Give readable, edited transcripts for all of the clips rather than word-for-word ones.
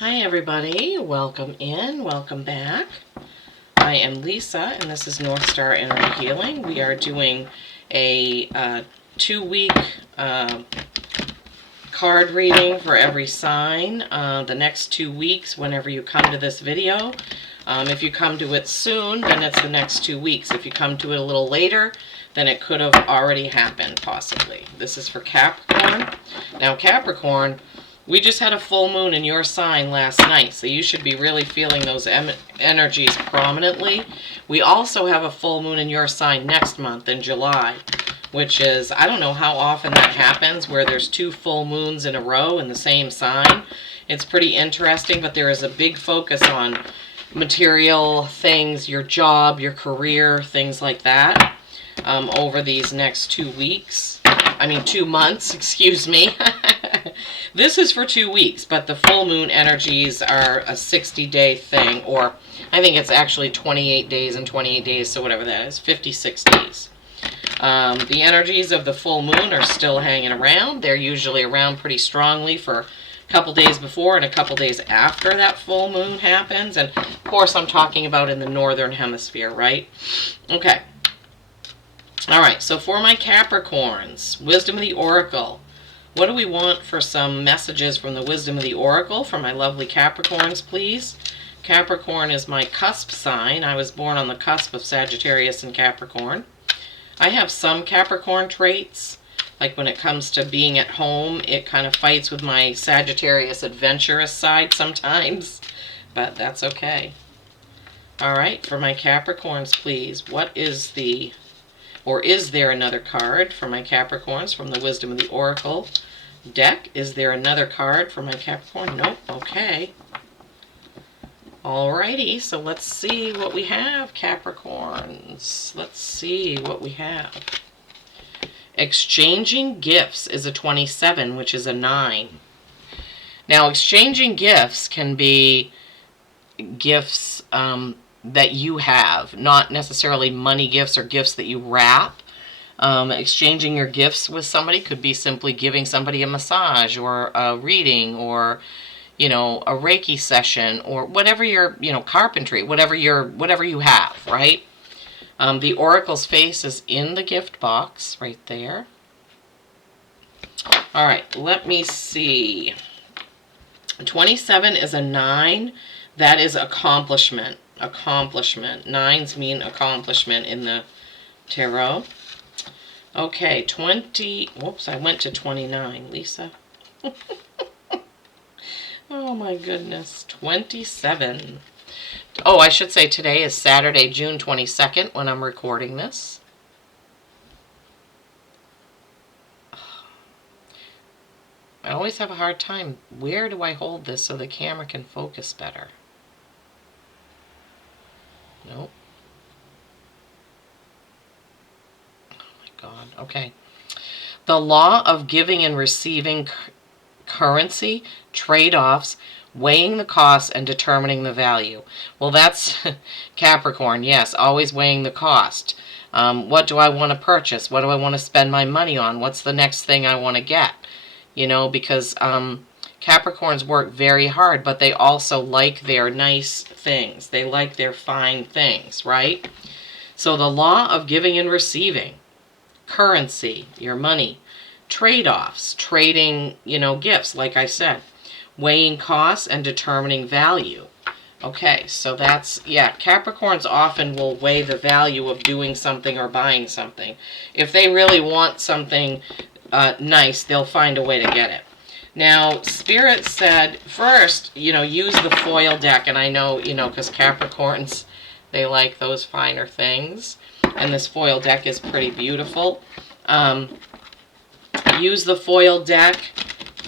Hi everybody, welcome in, welcome back. I am Lisa and this is North Star Energy Healing. We are doing a 2-week card reading for every sign. The next 2 weeks whenever you come to this video. If you come to it soon, then it's the next 2 weeks. If you come to it a little later, then it could have already happened, possibly. This is for Capricorn. Now Capricorn, we just had a full moon in your sign last night, so you should be really feeling those energies prominently. We also have a full moon in your sign next month in July, which is, I don't know how often that happens, where there's 2 full moons in a row in the same sign. It's pretty interesting, but there is a big focus on material things, your job, your career, things like that, over these next 2 weeks. I mean 2 months, excuse me. This is for 2 weeks, but the full moon energies are a 60-day thing, or I think it's actually 28 days and 28 days, so whatever that is, 56 days. The energies of the full moon are still hanging around. They're usually around pretty strongly for a couple days before and a couple days after that full moon happens. And of course I'm talking about in the northern hemisphere, right? Okay. Alright, so for my Capricorns, Wisdom of the Oracle. What do we want for some messages from the Wisdom of the Oracle for my lovely Capricorns, please? Capricorn is my cusp sign. I was born on the cusp of Sagittarius and Capricorn. I have some Capricorn traits. Like when it comes to being at home, it kind of fights with my Sagittarius adventurous side sometimes. But that's okay. Alright, for my Capricorns, please. What is the... or is there another card for my Capricorns from the Wisdom of the Oracle deck? Is there another card for my Capricorn? Nope. Okay. Alrighty, so let's see what we have, Capricorns. Let's see what we have. Exchanging gifts is a 27, which is a 9. Now, exchanging gifts can be gifts that you have, not necessarily money gifts or gifts that you wrap. Exchanging your gifts with somebody could be simply giving somebody a massage or a reading or, you know, a Reiki session or whatever your, you know, carpentry, whatever you have, right? The Oracle's face is in the gift box right there. All right, let me see. 27 is a 9. That is accomplishment. Accomplishment. 9s mean accomplishment in the tarot. Okay, 20. Whoops, I went to 29, Lisa. Oh my goodness. 27. Oh, I should say today is Saturday, June 22nd when I'm recording this. I always have a hard time. Where do I hold this so the camera can focus better? Nope. Oh my God. Okay. The law of giving and receiving currency, trade-offs, weighing the costs, and determining the value. Well, that's Capricorn. Yes, always weighing the cost. What do I want to purchase? What do I want to spend my money on? What's the next thing I want to get? You know, because Capricorns work very hard, but they also like their nice things. They like their fine things, right? So the law of giving and receiving, currency, your money, trade-offs, trading, you know, gifts, like I said, weighing costs and determining value. Okay, so that's, yeah, Capricorns often will weigh the value of doing something or buying something. If they really want something nice, they'll find a way to get it. Now, Spirit said, first, you know, use the foil deck. And I know, you know, because Capricorns, they like those finer things. And this foil deck is pretty beautiful. Use the foil deck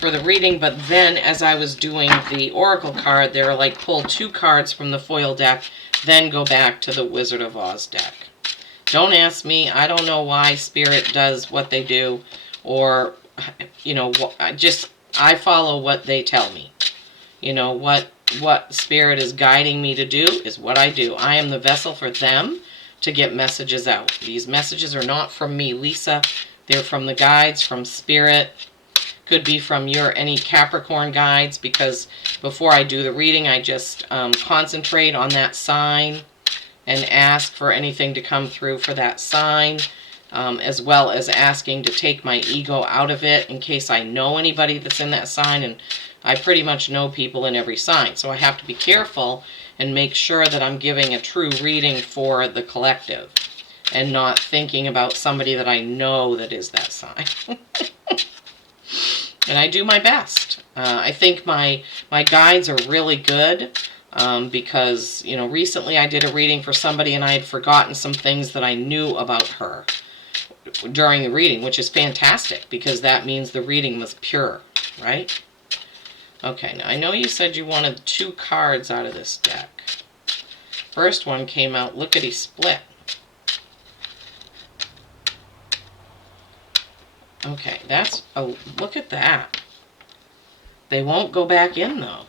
for the reading. But then, as I was doing the Oracle card, they were like, pull 2 cards from the foil deck, then go back to the Wizard of Oz deck. Don't ask me. I don't know why Spirit does what they do. Or, you know, I follow what they tell me. You know, what Spirit is guiding me to do is what I do. I am the vessel for them to get messages out. These messages are not from me, Lisa. They're from the guides, from Spirit. Could be from your any Capricorn guides, because before I do the reading, I just concentrate on that sign and ask for anything to come through for that sign, as well as asking to take my ego out of it in case I know anybody that's in that sign. And I pretty much know people in every sign, so I have to be careful and make sure that I'm giving a true reading for the collective and not thinking about somebody that I know that is that sign. And I do my best. I think my guides are really good, because, you know, recently I did a reading for somebody and I had forgotten some things that I knew about her during the reading, which is fantastic because that means the reading was pure, right? Okay, now I know you said you wanted 2 cards out of this deck. First one came out lickety split. Okay, that's, oh, look at that. They won't go back in though.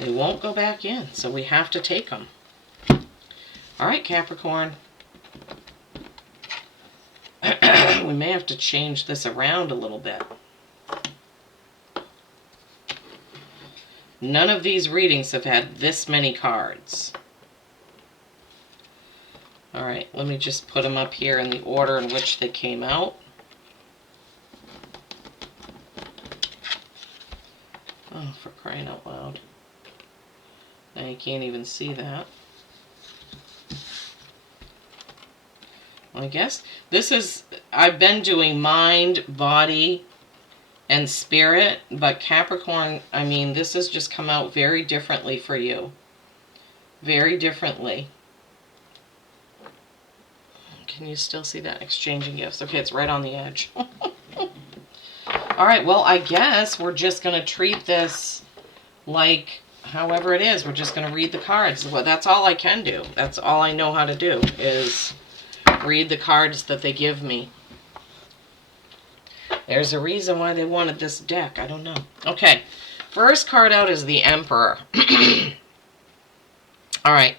They won't go back in, so we have to take them. All right, Capricorn. We may have to change this around a little bit. None of these readings have had this many cards. All right, let me just put them up here in the order in which they came out. Oh, for crying out loud. Now you can't even see that. Well, I guess this is, I've been doing mind, body, and spirit, but Capricorn, I mean, this has just come out very differently for you. Very differently. Can you still see that? Exchanging gifts. Okay, it's right on the edge. All right, well, I guess we're just going to treat this like however it is. We're just going to read the cards. Well, that's all I can do. That's all I know how to do, is read the cards that they give me. There's a reason why they wanted this deck. I don't know. Okay, first card out is the Emperor. All right.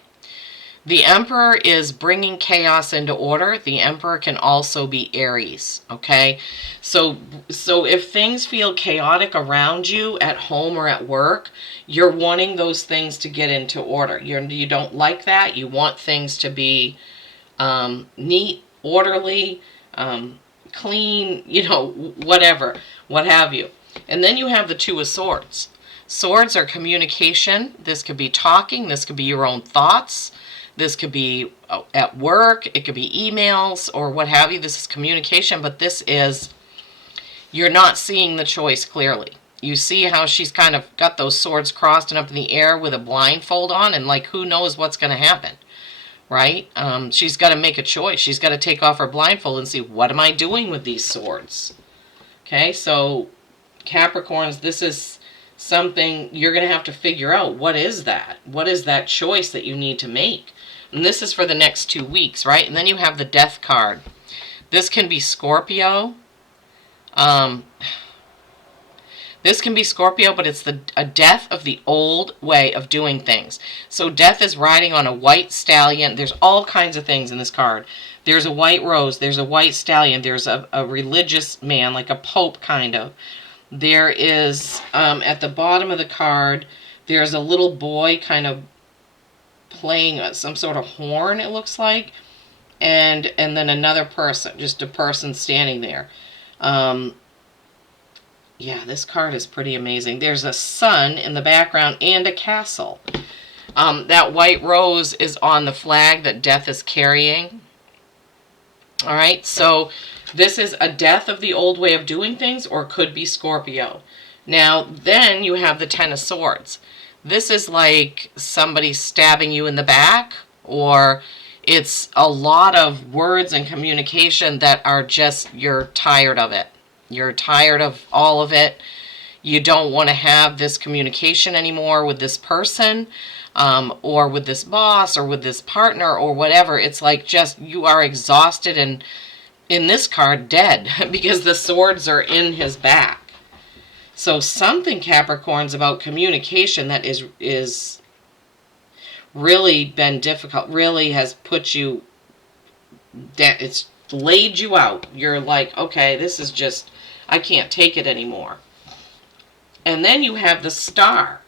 The Emperor is bringing chaos into order. The Emperor can also be Aries, okay? So if things feel chaotic around you at home or at work, you're wanting those things to get into order. You don't like that. You want things to be neat, orderly, clean, you know, whatever, what have you. And then you have the Two of Swords. Swords are communication. This could be talking. This could be your own thoughts. This could be at work. It could be emails or what have you. This is communication, but this is, you're not seeing the choice clearly. You see how she's kind of got those swords crossed and up in the air with a blindfold on, and like, who knows what's going to happen, right? She's got to make a choice. She's got to take off her blindfold and see, what am I doing with these swords? Okay, so Capricorns, this is something you're going to have to figure out. What is that? What is that choice that you need to make? And this is for the next 2 weeks, right? And then you have the Death card. This can be Scorpio. This can be Scorpio, but it's a death of the old way of doing things. So death is riding on a white stallion. There's all kinds of things in this card. There's a white rose. There's a white stallion. There's a religious man, like a pope kind of. There is, at the bottom of the card, there's a little boy kind of playing some sort of horn, it looks like. And then another person, just a person standing there. Yeah, this card is pretty amazing. There's a sun in the background and a castle. That white rose is on the flag that death is carrying. All right, so this is a death of the old way of doing things, or could be Scorpio. Now, then you have the Ten of Swords. This is like somebody stabbing you in the back, or it's a lot of words and communication that are just, you're tired of it. You're tired of all of it. You don't want to have this communication anymore with this person, or with this boss, or with this partner, or whatever. It's like just, you are exhausted and, in this card, dead, because the swords are in his back. So something, Capricorns, about communication that is really been difficult, really has put you, it's laid you out. You're like, okay, this is just, I can't take it anymore. And then you have the Star.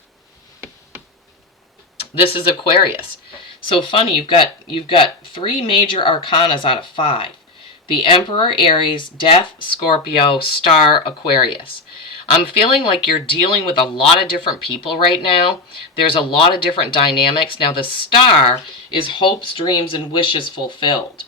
This is Aquarius. So funny, you've got 3 major arcanas out of 5. The Emperor, Aries, Death, Scorpio, Star, Aquarius. I'm feeling like you're dealing with a lot of different people right now. There's a lot of different dynamics. Now the Star is hopes, dreams, and wishes fulfilled.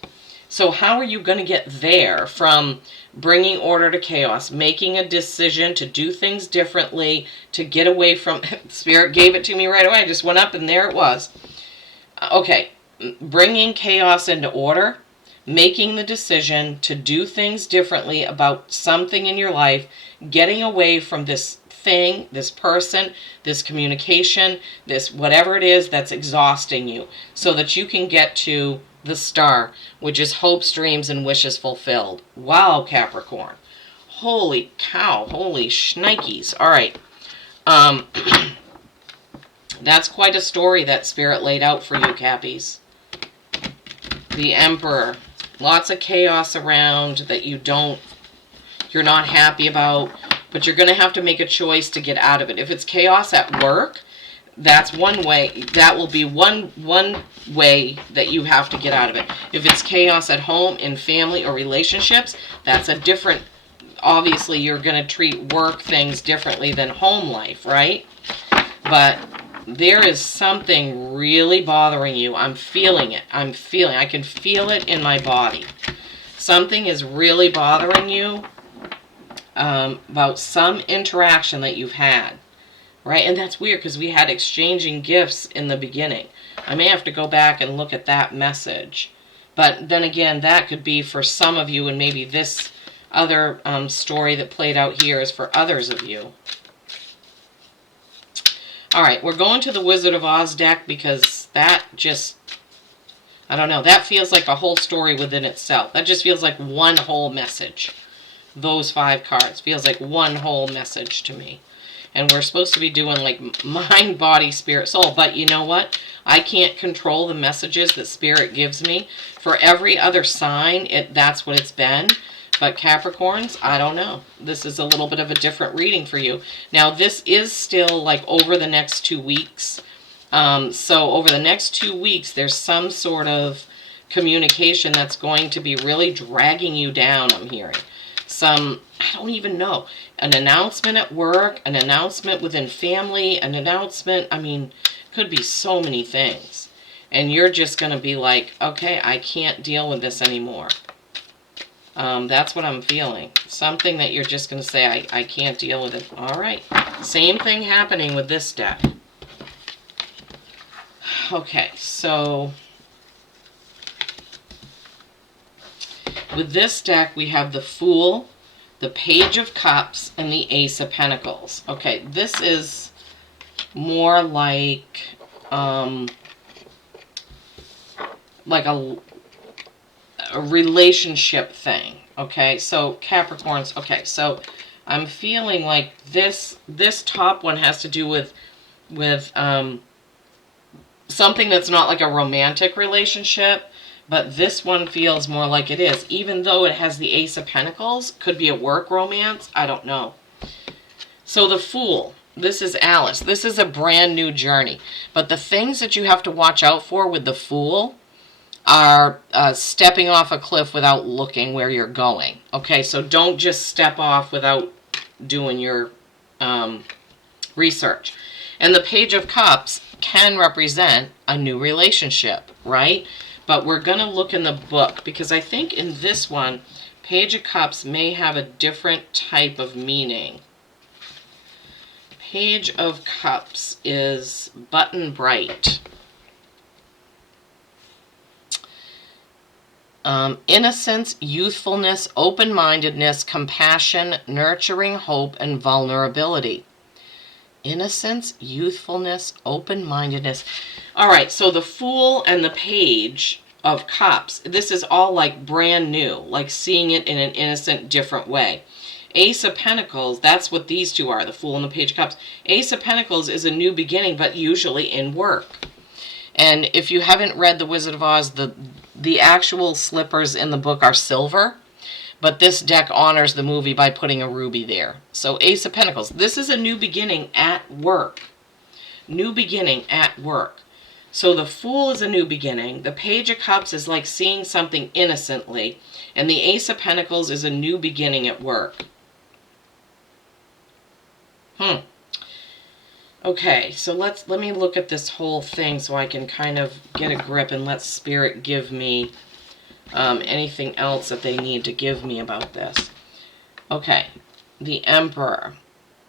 So how are you going to get there from bringing order to chaos, making a decision to do things differently, to get away from... Spirit gave it to me right away. I just went up and there it was. Okay, bringing chaos into order, making the decision to do things differently about something in your life, getting away from this thing, this person, this communication, this whatever it is that's exhausting you, so that you can get to the Star, which is hopes, dreams, and wishes fulfilled. Wow, Capricorn. Holy cow. Holy shnikes. All right. That's quite a story that Spirit laid out for you, Cappies. The Emperor. Lots of chaos around that you're not happy about, but you're going to have to make a choice to get out of it. If it's chaos at work, that's one way. That will be one way that you have to get out of it. If it's chaos at home, in family, or relationships, that's a different... Obviously, you're going to treat work things differently than home life, right? But there is something really bothering you. I'm feeling it. I can feel it in my body. Something is really bothering you about some interaction that you've had. Right? And that's weird because we had exchanging gifts in the beginning. I may have to go back and look at that message. But then again, that could be for some of you, and maybe this other story that played out here is for others of you. All right, we're going to the Wizard of Oz deck because that just, I don't know, that feels like a whole story within itself. That just feels like one whole message. Those 5 cards feels like one whole message to me. And we're supposed to be doing like mind, body, spirit, soul. But you know what? I can't control the messages that Spirit gives me. For every other sign, that's what it's been. But Capricorns, I don't know. This is a little bit of a different reading for you. Now, this is still like over the next 2 weeks. So over the next 2 weeks, there's some sort of communication that's going to be really dragging you down, I'm hearing. I don't even know, an announcement at work, an announcement within family, an announcement, I mean, could be so many things. And you're just going to be like, okay, I can't deal with this anymore. That's what I'm feeling. Something that you're just going to say, I can't deal with it. All right. Same thing happening with this deck. Okay, so with this deck, we have the Fool, the Page of Cups, and the Ace of Pentacles. Okay, this is more like a relationship thing. Okay, so Capricorns. Okay, so I'm feeling like this top one has to do with something that's not like a romantic relationship. But this one feels more like it is. Even though it has the Ace of Pentacles, could be a work romance, I don't know. So the Fool, this is Alice. This is a brand new journey. But the things that you have to watch out for with the Fool are stepping off a cliff without looking where you're going. Okay, so don't just step off without doing your research. And the Page of Cups can represent a new relationship, right? But we're going to look in the book because I think in this one, Page of Cups may have a different type of meaning. Page of Cups is button bright. Innocence, youthfulness, open-mindedness, compassion, nurturing, hope, and vulnerability. Innocence, youthfulness, open-mindedness. All right, so the Fool and the Page of Cups, this is all like brand new, like seeing it in an innocent, different way. Ace of Pentacles, that's what these two are, the Fool and the Page of Cups. Ace of Pentacles is a new beginning, but usually in work. And if you haven't read The Wizard of Oz, the actual slippers in the book are silver. But this deck honors the movie by putting a ruby there. So Ace of Pentacles. This is a new beginning at work. New beginning at work. So the Fool is a new beginning. The Page of Cups is like seeing something innocently. And the Ace of Pentacles is a new beginning at work. Okay, so let me look at this whole thing so I can kind of get a grip and let Spirit give me anything else that they need to give me about this. Okay, the Emperor.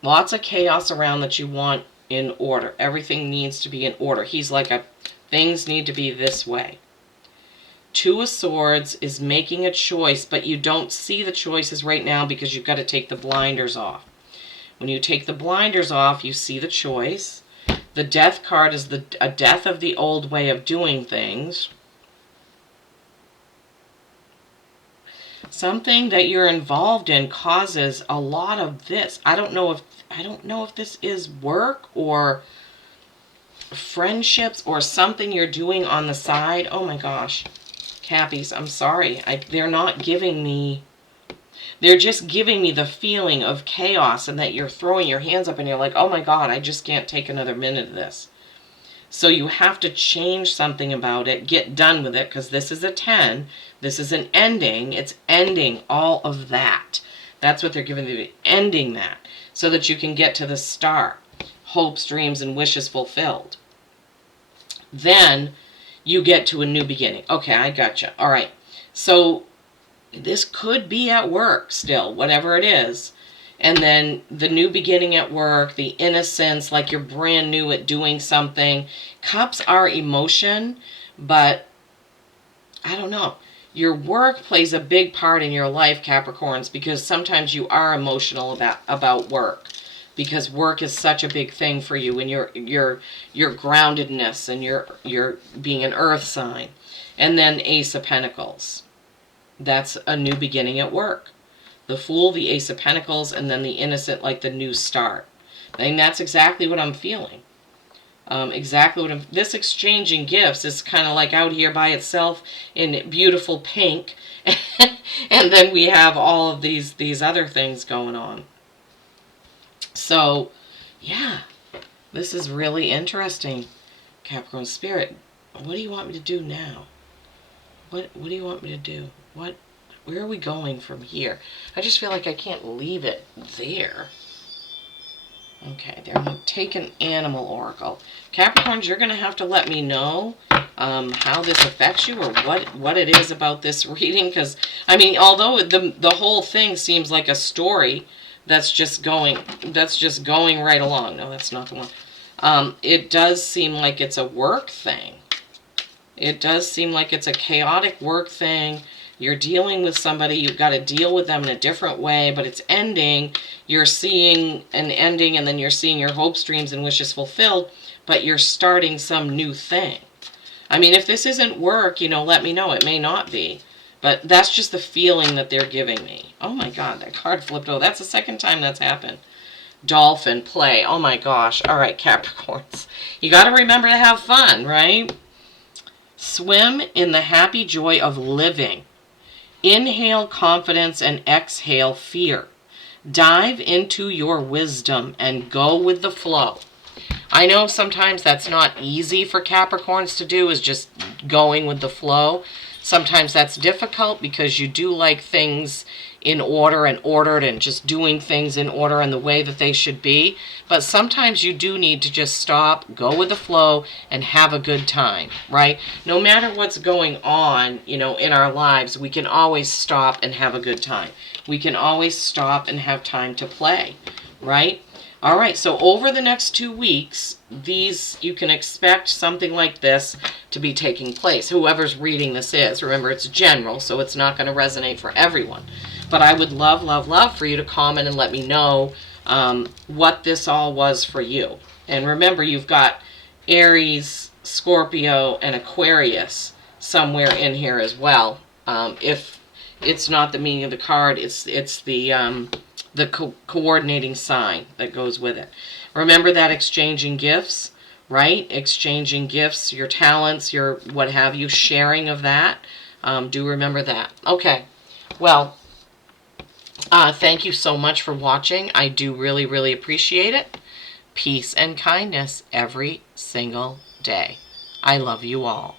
Lots of chaos around that you want in order. Everything needs to be in order. He's like things need to be this way. Two of Swords is making a choice, but you don't see the choices right now because you've got to take the blinders off. When you take the blinders off, you see the choice. The Death card is a death of the old way of doing things. Something that you're involved in causes a lot of this. I don't know if this is work or friendships or something you're doing on the side. Oh my gosh. Cappies, I'm sorry. They're not giving me... They're just giving me the feeling of chaos and that you're throwing your hands up and you're like, oh my God, I just can't take another minute of this. So you have to change something about it, get done with it, because this is a 10. This is an ending. It's ending all of that. That's what they're giving you, ending that, so that you can get to the start. Hopes, dreams, and wishes fulfilled. Then you get to a new beginning. Okay, I gotcha. All right. So this could be at work still, whatever it is. And then the new beginning at work, the innocence, like you're brand new at doing something. Cups are emotion, but I don't know. Your work plays a big part in your life, Capricorns, because sometimes you are emotional about work. Because work is such a big thing for you, and your groundedness, and your being an earth sign. And then Ace of Pentacles. That's a new beginning at work. The Fool, the Ace of Pentacles, and then the Innocent, like the new start. And that's exactly what I'm feeling. Exactly what this exchanging gifts is kind of like out here by itself in beautiful pink. And then we have all of these other things going on. So, yeah, this is really interesting, Capricorn Spirit. What do you want me to do now? What do you want me to do? Where are we going from here? I just feel like I can't leave it there. Okay, there. I'm going to take an animal oracle. Capricorns, you're going to have to let me know how this affects you or what it is about this reading. Because, I mean, although the whole thing seems like a story that's just going right along. No, that's not the one. It does seem like it's a work thing. It does seem like it's a chaotic work thing. You're dealing with somebody, you've got to deal with them in a different way, but it's ending. You're seeing an ending, and then you're seeing your hopes, dreams, and wishes fulfilled, but you're starting some new thing. I mean, if this isn't work, let me know. It may not be. But that's just the feeling that they're giving me. Oh my God, that card flipped over. That's the second time that's happened. Dolphin, play. Oh my gosh. All right, Capricorns. You got to remember to have fun, right? Swim in the happy joy of living. Inhale confidence and exhale fear. Dive into your wisdom and go with the flow. I know sometimes that's not easy for Capricorns to do, is just going with the flow. Sometimes that's difficult because you do like things in order and ordered and just doing things in order and the way that they should be. But sometimes you do need to just stop, go with the flow, and have a good time, right? No matter what's going on, in our lives, we can always stop and have a good time. We can always stop and have time to play, right? All right, so over the next 2 weeks, you can expect something like this to be taking place. Whoever's reading this is. Remember, it's general, so it's not going to resonate for everyone. But I would love, love, love for you to comment and let me know what this all was for you. And remember, you've got Aries, Scorpio, and Aquarius somewhere in here as well. If it's not the meaning of the card, it's the coordinating sign that goes with it. Remember that exchanging gifts, right? Exchanging gifts, your talents, your what have you, sharing of that. Do remember that. Okay, well, Thank you so much for watching. I do really, really appreciate it. Peace and kindness every single day. I love you all.